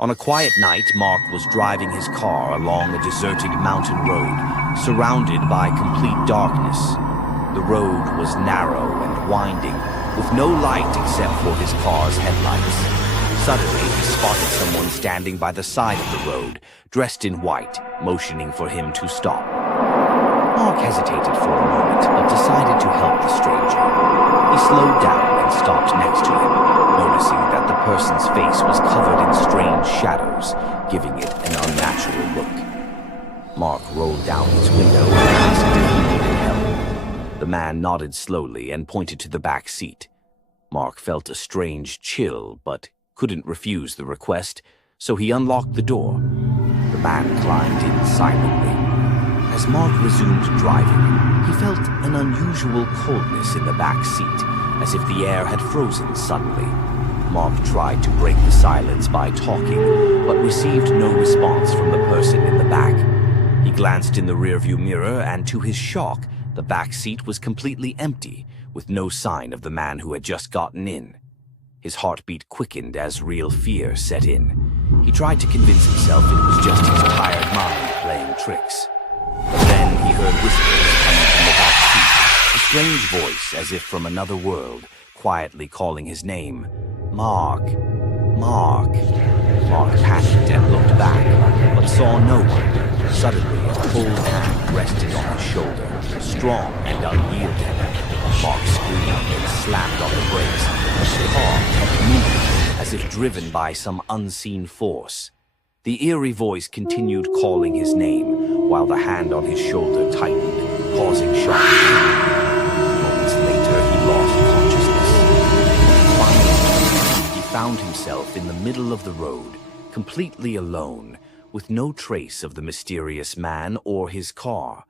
On a quiet night, Mark was driving his car along a deserted mountain road, surrounded by complete darkness. The road was narrow and winding, with no light except for his car's headlights. Suddenly, he spotted someone standing by the side of the road, dressed in white, motioning for him to stop. Mark hesitated for a moment, but decided to help the stranger. He slowed down and stopped next to him, noticing that the person's face was covered in strange shadows, giving it an unnatural look. Mark rolled down his window and asked if he needed help. The man nodded slowly and pointed to the back seat. Mark felt a strange chill, but couldn't refuse the request, so he unlocked the door. The man climbed in silently. As Mark resumed driving, he felt an unusual coldness in the back seat, as if the air had frozen suddenly. Mark tried to break the silence by talking, but received no response from the person in the back. He glanced in the rearview mirror, and to his shock, the back seat was completely empty, with no sign of the man who had just gotten in. His heartbeat quickened as real fear set in. He tried to convince himself it was just his tired mind playing tricks. But then he heard whispers coming from the back seat, a strange voice, as if from another world, quietly calling his name. Mark. Mark. Mark panicked and looked back, but saw no one. Suddenly, a cold hand rested on his shoulder, strong and unyielding. Mark screamed and slammed on the brakes. The car kept moving, as if driven by some unseen force. The eerie voice continued calling his name, while the hand on his shoulder tightened, causing sharp pain. Moments later, he lost consciousness. Finally, he found himself in the middle of the road, completely alone, with no trace of the mysterious man or his car.